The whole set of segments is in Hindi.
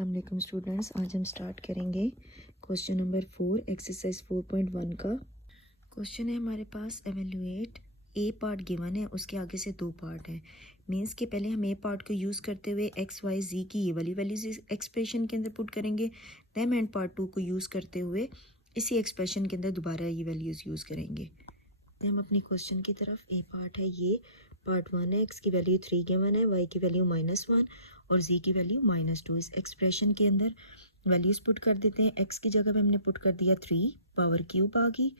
अस्सलाम वालेकुम स्टूडेंट्स, आज हम स्टार्ट करेंगे क्वेश्चन नंबर 4 एक्सरसाइज 4.1 का। क्वेश्चन है हमारे पास एवेल्युएट ए पार्ट गिवन है, उसके आगे से दो पार्ट है। मींस के पहले हम ए पार्ट को यूज़ करते हुए एक्स वाई जी की ये वाली वैल्यूज एक्सप्रेशन के अंदर पुट करेंगे। देन एंड पार्ट 2 को यूज़ करते हुए इसी एक्सप्रेशन के अंदर दोबारा ये वैल्यूज़ यूज़ करेंगे। हम अपनी क्वेश्चन की तरफ, ए पार्ट है ये, पार्ट 1 है, एक्स की वैल्यू 3 गिवन है, वाई की वैल्यू -1 और जी की वैल्यू -2। इस एक्सप्रेशन के अंदर वैल्यूज़ पुट कर देते हैं। एक्स की जगह पे हमने पुट कर दिया 3 पावर क्यूब आ गई,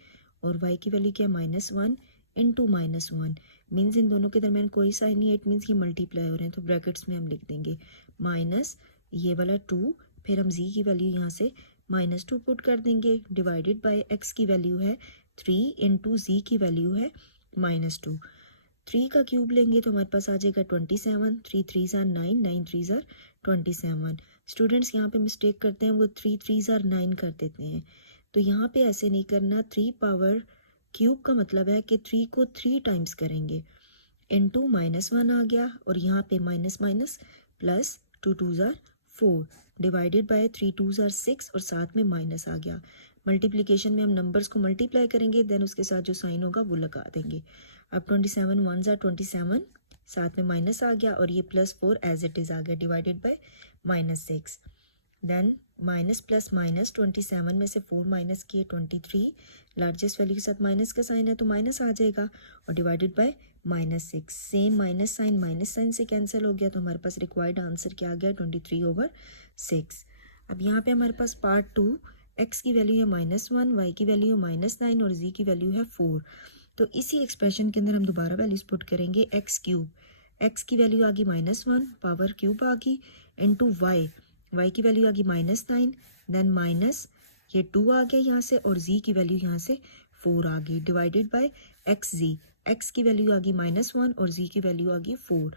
और वाई की वैल्यू क्या है -1 इंटू -1। मीन्स इन दोनों के दरमियान कोई साइन नहीं है, इट मीन्स ये मल्टीप्लाई हो रहे हैं, तो ब्रैकेट्स में हम लिख देंगे माइनस ये वाला 2, फिर हम जी की वैल्यू यहाँ से -2 पुट कर देंगे, डिवाइडेड बाय एक्स की वैल्यू है 3 इंटू जी की वैल्यू है -2। 3 का क्यूब लेंगे तो हमारे पास आ जाएगा 27, 3 3 ज़ार 9, 9 3 ज़ार 27। स्टूडेंट्स यहाँ पे मिस्टेक करते हैं, वो 3 3 ज़ार 9 कर देते हैं, तो यहाँ पे ऐसे नहीं करना। 3 पावर क्यूब का मतलब है कि 3 को 3 टाइम्स करेंगे, इंटू -1 आ गया, और यहाँ पे माइनस माइनस प्लस 2 2 ज़ार 4 डिवाइडेड बाय 3 2 ज़ार 6 और साथ में माइनस आ गया। मल्टीप्लिकेशन में हम नंबर्स को मल्टीप्लाई करेंगे, देन उसके साथ जो साइन होगा वो लगा देंगे। अब 27 1 ज़ार 27, साथ में माइनस आ गया, और ये +4 एज इट इज़ आ गया, divided by -6। Then minus plus minus 27 में से 4 माइनस किए 23, लार्जेस्ट वैल्यू के साथ माइनस का साइन है तो माइनस आ जाएगा, और divided by -6। Same minus sign से कैंसिल हो गया, तो हमारे पास रिक्वायर्ड आंसर क्या आ गया 23/6। अब यहाँ पे हमारे पास पार्ट 2, एक्स की वैल्यू है -1, वाई की वैल्यू है -9 और जी की वैल्यू है 4। तो इसी एक्सप्रेशन के अंदर हम दोबारा वैल्यूज पुट करेंगे। एक्स क्यूब, एक्स की वैल्यू आ गई -1, पावर क्यूब आ गई, इंटू वाई, वाई की वैल्यू आ गई -9, देन माइनस ये 2 आ गया यहाँ से, और जी की वैल्यू यहाँ से 4 आ गई, डिवाइडेड बाय एक्स जी। एक्स की वैल्यू आ गई -1 और जी की वैल्यू आ गई 4,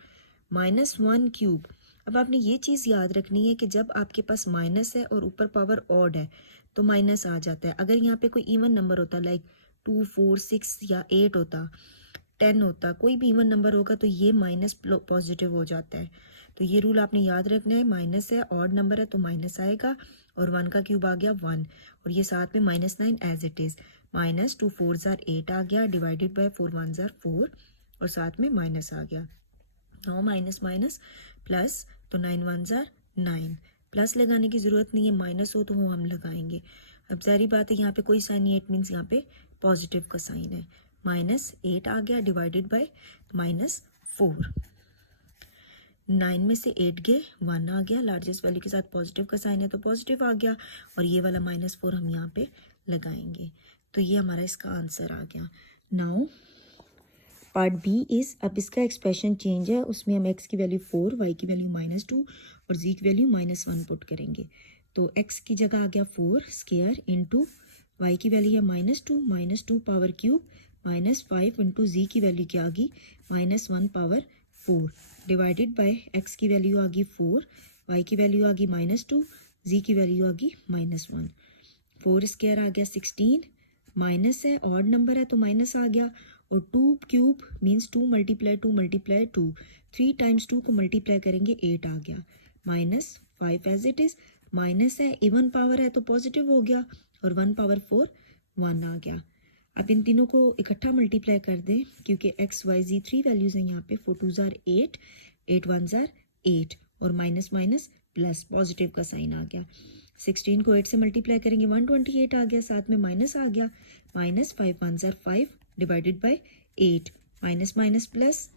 -1 क्यूब। अब आपने ये चीज़ याद रखनी है कि जब आपके पास माइनस है और ऊपर पावर ऑड है तो माइनस आ जाता है। अगर यहाँ पे कोई इवन नंबर होता, लाइक 2 4 6 या 8 होता, 10 होता, कोई भी इवन नंबर होगा, तो ये माइनस पॉजिटिव हो जाता है। तो ये रूल आपने याद रखना है, माइनस है, ऑड नंबर है तो माइनस आएगा, और 1 का क्यूब आ गया 1, और ये साथ में -9 एज इट इज़, -2 4 ज़ार 8 आ गया, डिवाइडेड बाय 4 1 ज़ार 4, और साथ में माइनस आ गया। नाउ माइनस माइनस प्लस, तो 9 1 ज़ार 9, प्लस लगाने की ज़रूरत नहीं है, माइनस हो तो वो हम लगाएंगे। अब जारी बात है, यहाँ पे कोई साइन नहीं है, इट मीन्स यहाँ पे पॉजिटिव का साइन है। -8 आ गया, डिवाइडेड बाय -4। 9 में से 8 गए, 1 आ गया, लार्जेस्ट वैल्यू के साथ पॉजिटिव का साइन है तो पॉजिटिव आ गया, और ये वाला -4 हम यहाँ पे लगाएंगे। तो ये हमारा इसका आंसर आ गया। नाउ पार्ट बी इज़, अब इसका एक्सप्रेशन चेंज है, उसमें हम एक्स की वैल्यू 4, वाई की वैल्यू -2 और जी की वैल्यू -1 पुट करेंगे। तो एक्स की जगह आ गया 4 स्क्वायर इंटू वाई की वैल्यू है -2 पावर क्यूब -5 इंटू जी की वैल्यू क्या आ गई -1 पावर 4, डिवाइडेड बाय एक्स की वैल्यू आ गई 4, वाई की वैल्यू आ गई -2, जी की वैल्यू आ गई -1। 4 स्क्वायर आ गया 16, माइनस है, ऑड नंबर है तो माइनस आ गया, और 2 क्यूब मीन्स 2 मल्टीप्लाई 2, 3 टाइम्स 2 को मल्टीप्लाई करेंगे 8 आ गया, -5 एज इट इज़, माइनस है, इवन पावर है तो पॉजिटिव हो गया, और 1 पावर 4 1 आ गया। अब इन तीनों को इकट्ठा मल्टीप्लाई कर दें, क्योंकि एक्स वाई जी 3 वैल्यूज़ हैं यहाँ पे, 4 2 ज़ार 8, 8 1 ज़ार 8, और माइनस माइनस प्लस पॉजिटिव का साइन आ गया। 16 को 8 से मल्टीप्लाई करेंगे 128 आ गया, साथ में माइनस आ गया, -5 1 ज़ार 5 divided by 8, minus minus plus,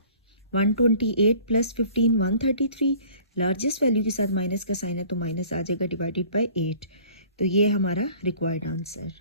128 plus 15 133, largest value के साथ माइनस का साइन है तो माइनस आ जाएगा, डिवाइडेड बाय 8। तो ये हमारा रिक्वायर्ड आंसर।